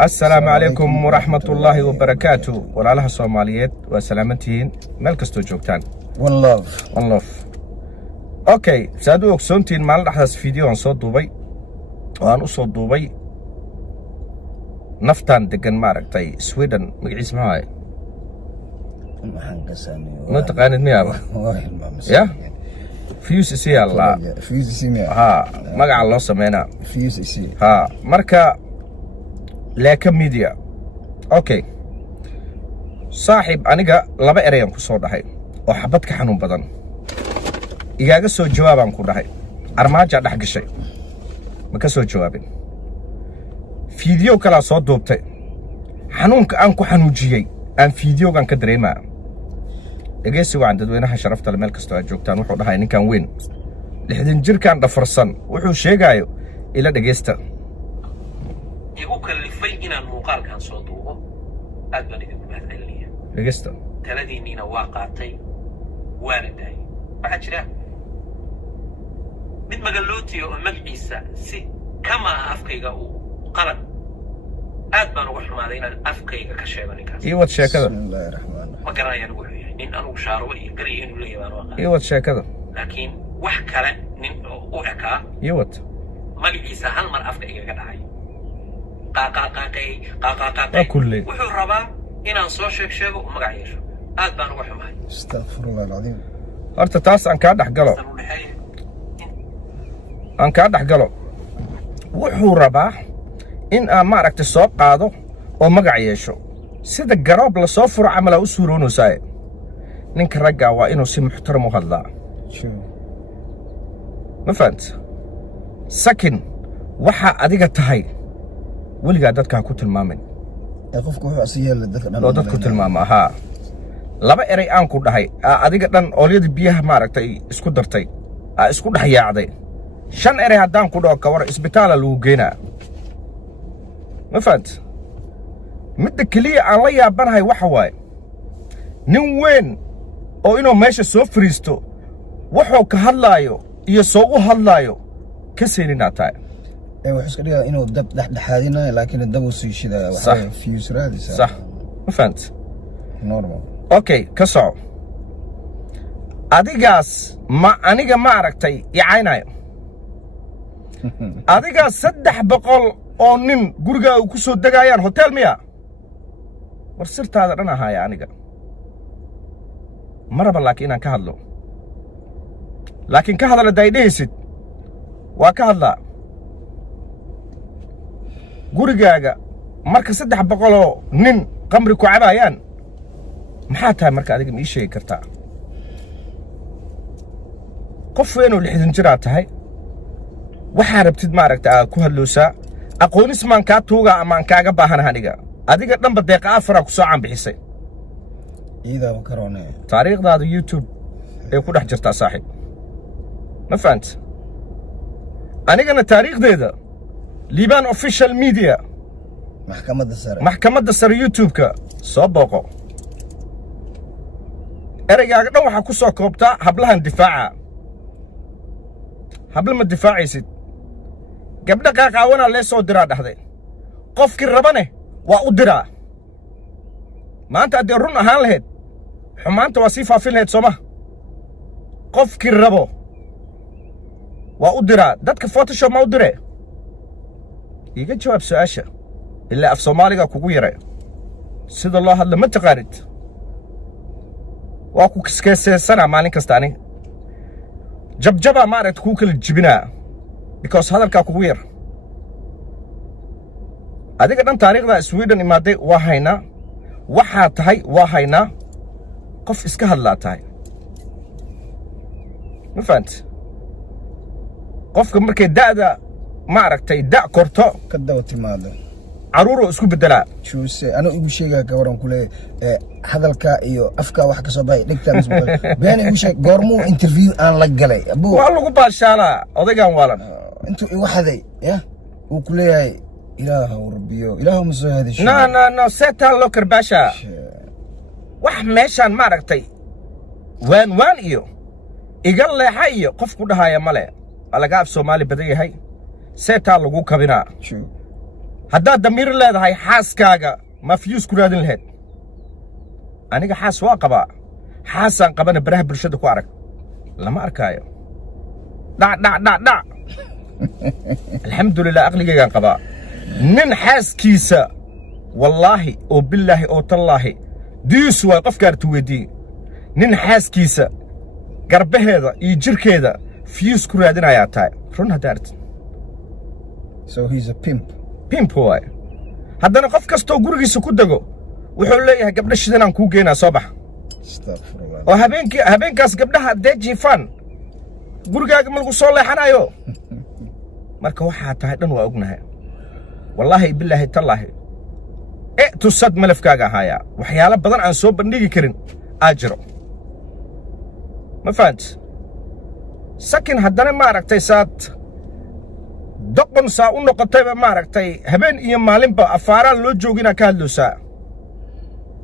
السلام عليكم ورحمة الله وبركاته ولالها الصوماليات وسلامتين ملكستو جوكتان والله اوكي سادو اكسونتين مال رحداس فيديو عن صوت دبي وان صوت دبي نفتان دقن ماركتاي سويدن مقعيس معاي نتقاند ميابا يا فيوس سي الله فيوس سي ميا ها مقع الله سمينا فيوس سي ها مركا لكن ميديا اوكي صاحب انيغا لبا اريان كسو دحay oo xabad ka xanuun badan igaaga soo jawaabaan ku dhahay armaajo dhax gashay ma ka soo jawaabin fiidiyoo kala soo duubtay xanuunka aan ku xanuujiyay aan fiidiyoogan ka dareemaa dhageysi waan dadweynaha sharafta leh meel kasto ay joogtaan wuxuu dhahay ninkan weyn 60 jirkaan dhafarsan wuxuu sheegayo ila dhageysta igu kalifay inaan muuqaalkan soo duubo aad baan idinku mahadcelinayaa dhageysta taladiinina waa qaatay waana daayay waxaa jira mid magalootiyo oo magaciisa si kama afkayga uu qalan aad baan uga xumaaday inaan afkayga ka sheego ninkaas iyo wad sheekada bismillahir rahmaanir ma garanayaan wuxuu yahay nin anugu shaaruba iyo gariyo inuu leeyahay baan waaqaa iyo wad sheekada laakiin wax kale nin u ekaa iyo wad magaciisa hal mar afka igaga dhacay كله wuxuu rabaa inaan soo sheego u magac yeesho aad baan uga xumahay astaghfirullah alazim horta taas aan ka dhaxgalo wuxuu rabaa in aan maaragtay soo qaado oo magac yeesho sida garoob la soo furo camal u suuroonaysaa ninka ragga waa inuu si muxtaram u hadlaa ma fahant sakin waxa adiga tahay weligaa dadka ku tilmaamin qofku wuxuu asiyay dadka dhan loo dadku tilmaama ha laba eray aan ku dhahay adiga dhan oolyada biyaha maaragtay isku dartay isku dhaxyaacday shan eray hadaan ku dhaw ka war isbitaal lagu geena ma fahant midda kaliya aan la yaabanahay waxa waay nin weyn oo inuu meesha soo fariisto wuxuu ka hadlaayo iyo soo u hadlaayo ka seenina taay wax iska dhigaa inuu dab dhaxdhaxaadinayo laakiin dab uu sii shidaa waxa fuse raadisa صح ma fahant normal okay ka soo adigaas ma aniga ma aragtay yaaynayo adigaas 300 oo nin guriga uu ku soo dagayaan hotel miya war sirtaada dhan ahaaya aniga maraba laakiin aan ka hadlo laakiin ka hadala daydheesid waa ka hadlaa gurigaaga marka 300 oo nin qamri ku cabayaan maxaa tahay marka adiga ma ii sheegi kartaa qof weyn oo 60 jir tahay waxa rabtid ma aragtaa ku hadloosaa aqoonis maan ka tuuga ama aan kaaga baahanahay adiga dhanba deeqa afar ku soo bixisay ida karoone taariikhdaada YouTube ee ku dhex jirta saaxiib ma fahant anigana taariikhdeeda Liban official media maxkamadda sare YouTube-ka soo booqo erayga dhan waxa ku soo koobta hablahan difaaca habla ma difaacaysid gabdha qaaqawana la soo diraa dhaxday qofkii rabane waa u diraa maanta hadii run ahaan lahayd xumaanta waa si faafin lahayd Soomaa qofkii rabo waa u diraa dadka Photoshop ma u diree iga jawaab su'aasha illa af Soomaaliga kugu yaray sida loo hadlo ma taqaanid waa ku kiskeesana maalin kasta ani jabjaba ma aragti ku kala jibinaa because hadalka kugu yar adiga dhan taariikhda Sweden imaaday waa hayna waxa tahay waa hayna qof iska hadlaa tahay ma fahant qofka markay daada ma aragtay da korto ka daw timaado caruuro isku bedela chuuse ana igu sheega ka waran kule hadalka iyo afka wax ka soo baxay dhigta misbal been igu sheeg goormo interview aan la galay abu waa lagu baashala odaygan waalan intuu igu xaday ya uu kuleeyahay ilaahu rabbiyo ilaahu masoo hadisho no setan lo karbasha wax meeshan ma aragtay waan iyo iga leexa iyo qof ku dhahaaya male alaga af Soomaali badan yahay seeta lagu kabina haddaad damiir leedahay xaaskaaga ma fiyuus ku raadin lahayd aniga xaas waa qabaa xaasaan qabana baraha bulshada ku arag lama arkaayo dhac alxamdulilah aqligaygaan qabaa nin xaaskiisa wallaahi oo bilaahi oo tallaahi diisu waa qofkaartu weydii nin xaaskiisa garbaheeda iyo jirkeeda fiyuus ku raadinayaa tahay run haddaart So he's a pimp. pimp waay haddana qof kastoo gurigiisa ku dego wuxuu leeyahay gabdha shidanaan kuu geenaa soo bax Astaghfirullah. oo habeenkaas gabdhaha dee jiifaan gurigaaga ma lagu soo leexanayo marka waxaa tahay dhan waa ognahay wallaahi bilaahi tallaahi tusad malafkaaga ahaayaa waxyaalo badan aan soo bandhigi karin aa jiro ma fahanti sakin haddana maaragtay saad doqon saa u noqotayba maaragtay habeen iyo maalinba afaaraan loo jooginaa ka hadloosaa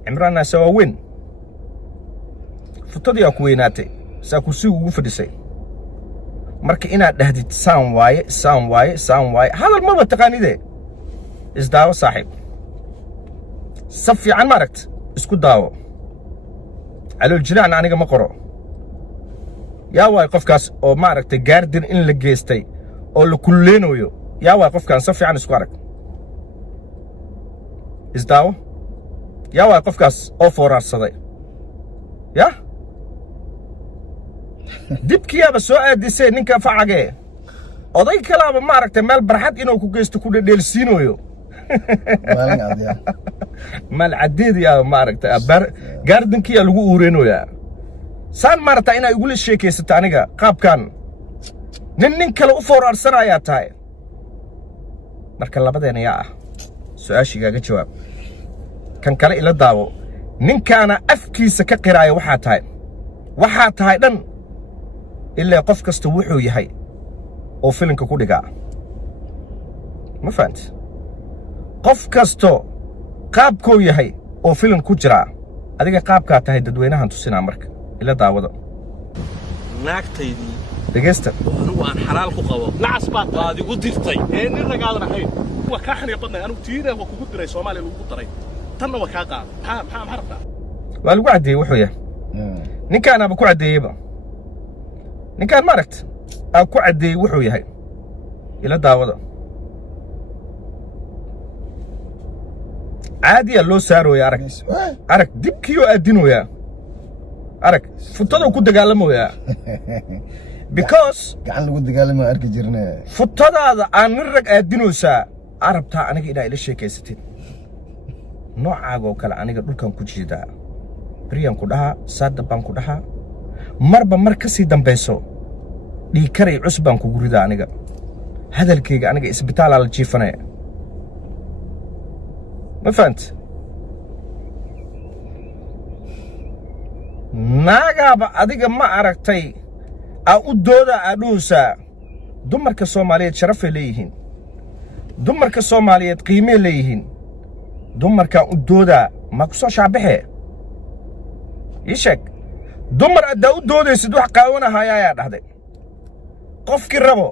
cimraannaase waa weyn futadii aa ku weynaatay saa kursigu ugu fadhisay marka inaad dhahdid saan waaye hadal maba taqaanidee isdaawo saaxiib sab fiican maaragta isku daawo calool jilaacna aniga ma qoro yaa waay qofkaas oo maaragtay gaardin in la geestay oo la kulleenooyo yaa waay qofkaan sab fiican isku arag isdaawo yaa waay qofkaas oo fooraarsaday yah dibkiyaaba soo aadisee ninka facagee oday kalaaba maaragtay meel barxad inuu ku geysto ku dhedheelsiinooyo Maalin adiga. maal caddeediyaa maaragtay gaardinkiyaa lagu uureenooyaa saan maaragtaa inaa igula sheekaysato aniga qaabkan nin kale u fooraarsanaayaa tahay marka labadeena yaa ah su'aashigaaga jawaab kan kale ila daawo ninkaana afkiisa ka qiraaya waxaa tahay dhan ilaa qof kasta wuxuu yahay oo filimka ku dhigaa ma fahanti qof kasto qaabkuu yahay oo filim ku jiraa adiga qaabkaa tahay dadweynahan tusinaa marka ila daawada naagtaydii dhegaysta oo anigu aan xalaal ku qabo nacas baad igu dirtay nin ragaadan ahayn waa kaa xaniya badnay anigu tiina waa kugu diray Soomaaliya lagu daray tanna waa kaa qaad maxaa rabtaa waa lagu caddeeyey wuxuu yahay ninkaanaaba ku caddeeyeyba ninkaan maaragta aa ku caddeeyey wuxuu yahay ila daawada caadiyaa loo saarooya arag dibkiioo aadinooyaa arag futaduu ku dagaalamoyaa because gacan lagu dagaalama arki jirnay futadaada aan nin rag aadinoosaa aa rabtaa aniga inaa ila sheekaysatid noocaagoo kale aniga dhulkan ku jiidaa beryaan ku dhahaa saadab baan ku dhahaa marba mar ka sii dambayso dhiikaray cusub baan kugu ridaa aniga hadalkayga aniga isbitaalaa la jiifanaya ma fahanti naagaaba adiga ma aragtay aa u doodaa aa dhuhusaa dumarka soomaaliyeed sharafay leeyihiin dumarka soomaaliyeed qiimay leeyihiin dumarkaan u doodaa ma ku soo shaabaxee ii sheeg dumar haddaa u doodaysid wax qaawanahaaya ayaa dhahday qofkii rabo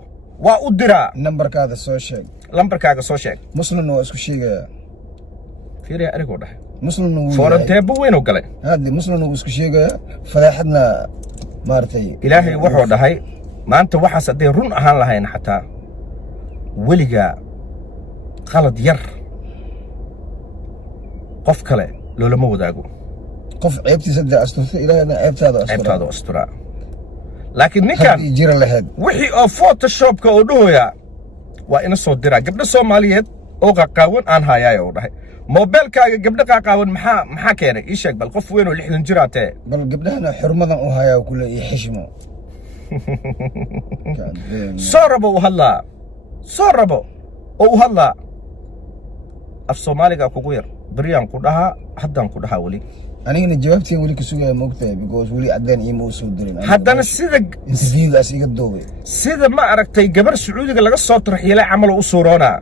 waa u diraa nambarkaada soo sheeg lambarkaaga soo sheeg muslimna waa isku sheegaya fiiriya erigoo dhahay muslimna wuu fooranteebo weynuu galay haddi muslimna wuu isku sheegaya fadaaxadna maartay ilaahay wuxuu dhahay maanta waxaas hadday run ahaan lahayn xataa weligaa qalad yar qof kale loolama wadaago qof ceebtiisa hadda asturta ilaahayna ceebtaada asturaa laakiin ninkan jira lahayd wixii oo photoshopka oo dhahoyaa waa ina soo diraa gabdho soomaaliyeed oo qaqaawan aan hayaaya uu dhahay moobeelkaaga gabdho qaqaawan maxaa keenay ii sheeg bal qof weyn oo 60 jir aatee bal gabdhahana xurmadan u hayaa kule iyo xishmo soo rabo oo u hadlaa af soomaaliga kugu yar beryaan ku dhahaa haddaan ku dhahaa weli anigana jawaabtiin weli ka sugaya moogtahay because weli caddaan iima u soo dirin haddana sida interviewdaas iga doobay sida ma aragtay gabar sacuudiga laga soo tarxiilay camal u suuroonaa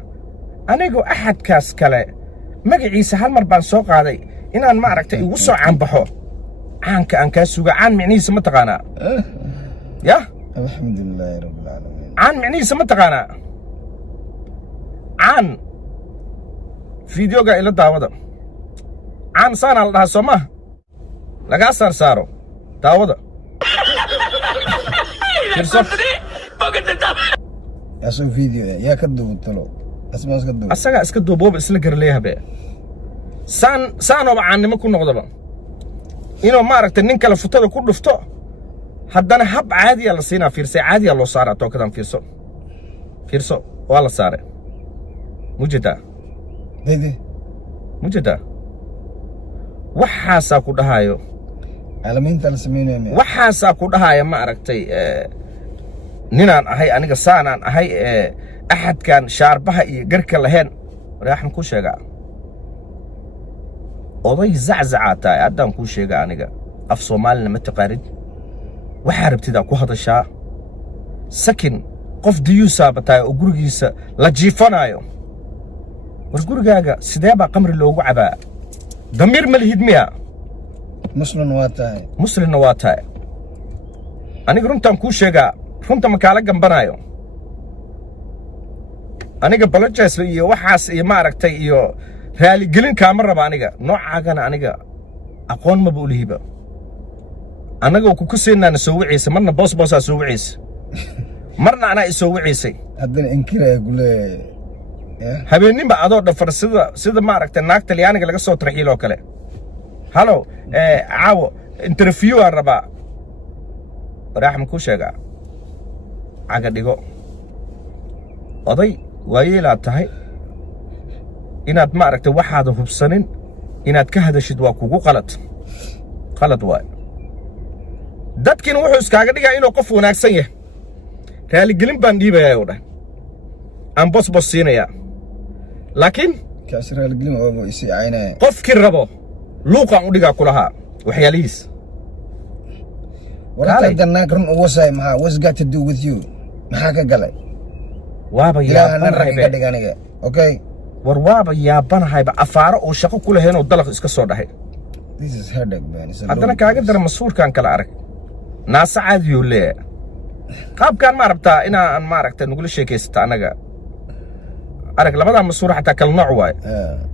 anigoo axadkaas kale magaciisa hal mar baan soo qaaday inaan ma aragtay igu soo caanbaxo caanka aan kaa suga caan micnihiisa ma taqaanaa yah alxamdulilaahi rabbilcaalamiin caan micnihiisa ma taqaanaa caan fiideoga ila daawada caan saana la dhahaa soo maaha lagaa saaro daawada fiirso asoo video yaa ka duubtalo asmaas ka duub asaga iska duubooba isla garleeyahabe saanooba caannimo ku noqdaba inuu maaragtay nin kale futada ku dhufto haddana hab caadiya la siinaa fiirsay caadiya loo saaraa tookadan fiirso waa la saaray mujida waxaasaa ku dhahayo caalamiinta la sameynaya waxaasaa ku dhahaya ma aragtay ninaan ahay aniga saanaan ahay axadkan shaarbaha iyo garka lahayn waraaxan ku sheegaa oday zaczacaa tahay haddaan kuu sheega aniga af soomaalina ma taqaarid waxaa rabtidaa ku hadashaa sakin qof diyuusaaba tahay oo gurigiisa la jiifanaayo war gurigaaga sidee baa qamri loogu cabaa damiir ma lihid miya muslimna waa tahay aniga runtaan kuu sheegaa runta ma kaala gambanaayo aniga balajas iyo waxaas iyo maaragtay iyo raaligelin kaama raba aniga noocaagana aniga aqoon maba u lihiba annagoo kuku seenaana soo wiciisa marna boosboosaa soo wiciisa marna anaa isoo wiciisay haddana inkiraya kule habeenninba adoo dhafar sida maaragtay naag talyaaniga laga soo tarxiiloo kale halo caawo interview aan rabaa waraaxma kuu sheegaa caga dhigo oday waayeelaad tahay inaad maaragtay waxaada hubsanin inaad ka hadashid waa kugu qalad waay dadkiina wuxuu iskaaga dhigaa inuu qof wanaagsan yahay raaligelin baan dhiibayaa oo dhan aan bosbos siinayaa laakiin kaas raaligelin oo isi aynaya qofkii rabo luuqaan u dhigaa kulahaa waxyaalihiis warta danaag run ugu say maxaa what's got to do with you maxaa ka galay waaba yaabanahay okay war waaba yaabanahayba afaaro oo shaqo ku lahayn oo dalaq iska soo dhahay this is headache man haddana kaaga dara masuurkan kala arag naasa caadiyuu leeya qaabkaan ma rabtaa inaan maaragtay nagula sheekaysata annaga arag labadaa masuur xataa kala nooc waaye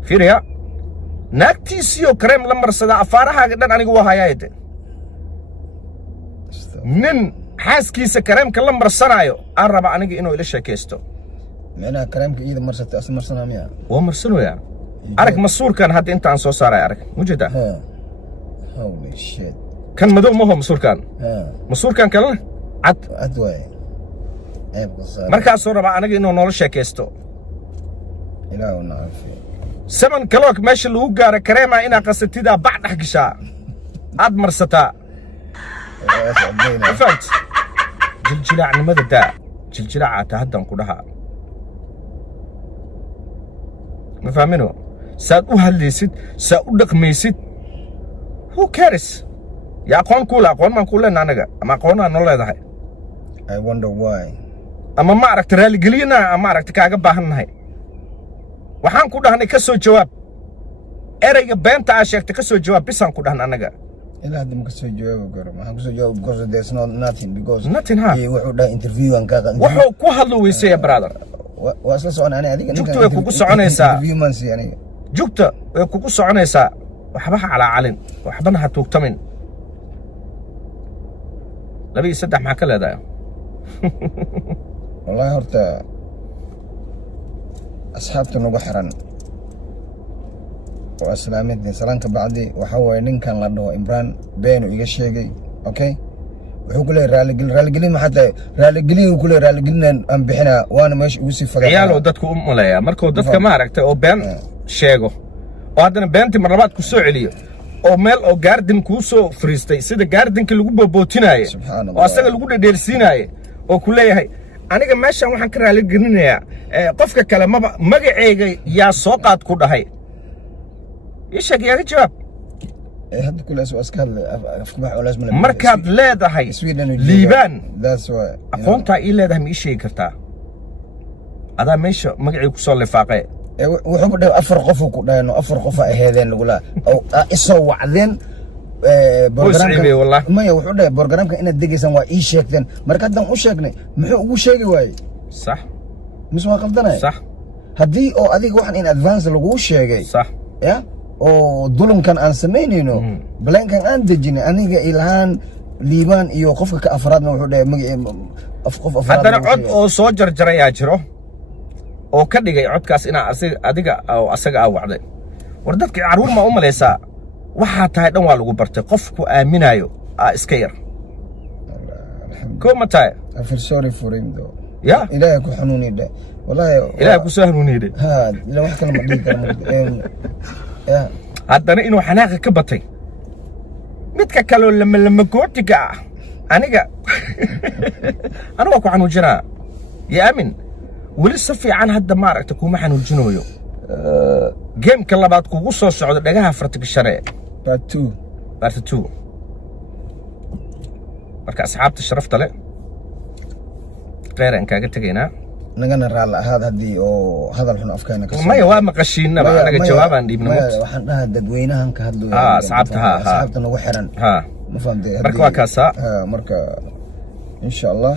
fiiriya naagtiisiyo kareem la marsadaa afaarahaaga dhan aniga waa hayaayde nin xaaskiisa kareemka la marsanaayo aan raba aniga inuu ila sheekaysto micnaha kareemka iyada marsatay asla marsanaa miya waa marsanoyaa arag masuurkan hadda intaan soo saaray arag mujeda holy shit kan madow maho masuurkan kalena cad waaye markaasoo raba aniga inuu noola sheekaysto ilaahu nacaafiyo 7 o'clock meesha lagu gaaro kareema inaa qasatidaa bac dhex gashaa aad marsataa fahmt jiljilaacnimada daa jiljilaacaata haddaan ku dhahaa ma fahmino saad u hadlaysid saa u dhaqmaysid who cares yaa aqoon kuule aqoon baan kuu leenna anaga ama aqoonaa noo leedahay I wonder why ama maaragta raaligeliyana maaragta kaaga baahannahay waxaan ku dhahnay ka soo jawaab erayga beenta aa sheegtay ka soo jawaab bisaan ku dhahna annaga ilaa hadda ma ka soo jawaabi karo maxaan ku soo jawaab because there's nothing because nothing ha wuxuu dhahay interview aan ka wuxuu ku hadlo weysaya brother waa isla socon ani adiga jugta way kugu soconaysaa interview man si aniga jugta way kugu soconaysaa waxba ha calaacalin waxbana ha tuugtamin 2 iyo 3 maxaa ka leedahay wallahi horta asxaabta nagu xiran oo islaamidii salaanka bacdi waxa way ninkan la dhaho Imran beenu iga sheegay okay wuxuu ku leeyahay raaligelin ma xataa raaligelin ku leeyahay raaligelin aan bixina waana meesha ugu sii faday ciyaalo dadku u maleeyaa markuu dadka ma aragtay oo been sheego oo haddana beentii mar labaad ku soo celiyo oo meel oo gaardin kuu soo fariistay sida gaardinka lagu boobootinaaye oo asaga lagu dhedheersiinaaye oo ku leeyahay aniga meeshan waxaan ka raaligelinayaa qofka kale maba magaceyga yaa soo qaad ku dhahay isheeg yaaga jawaab hadda kulaas waa iska hadlay afkubax olaas ma markaad leedahay liibaan aqoontaa ii leedahay ma ii sheegi kartaa adaa meesha magacii ku soo lifaaqee wuxuu ku dhahay 4 qof ku dhayno 4 qof aheedeen lagula isoo wacdeen barnaamijka maya wuxuu dhahay barnaamijka inaad degaysaan waa ii sheegteen marka haddaan u sheegnay muxuu ugu sheegi waayey sax mis waa qaldanay sax haddii oo adiga waxan in advance laguu sheegay صح ya oo dulunkan aan samaynayno blankan aan dejin aniga ilahaan liibaan iyo qofka ka afraadna wuxuu dhahay magacii qof afraad haddana cod oo soo jarjarayaa jiro oo ka dhigay codkaas inaa adiga oo asaga aa wacday war dadka caruur ma u malaysaa waxaa tahay dhan waa lagu bartay qofku aaminayo iska yar ko ma tahay I feel sorry for him though ya ilaahay ku xanuunida wallahi ilaahay ku soo hanuuniyay ha ila wax kale ma dhigi karo ya haddana inuu xanaaqa ka batay midka kaloo lama gootiga ah aniga ku xanuujinaa ya aamin weli si fiican hadda maaragta kuma xanuujinooyo geemka labaad kugu soo socdo dhagaha fartiga shane part 2 marka asxaabta sharafta leh qeyraan kaaga tegaynaa nagana raal ahaad haddii oo hadal xun afkeena ka maya waa maqashiinaba anaga jawaabaan dhiibna waxaan dhahaa dadweynahan ka hadlayo asxaabta nagu xiran ma fahamtay marka waa kaasaa marka insha Allah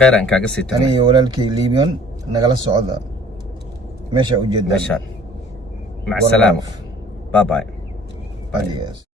qeyraan kaaga sii tagay aniga walaalkay liibiyan nagala socda meesha u jeedaan مع السلامة باي باي Adios.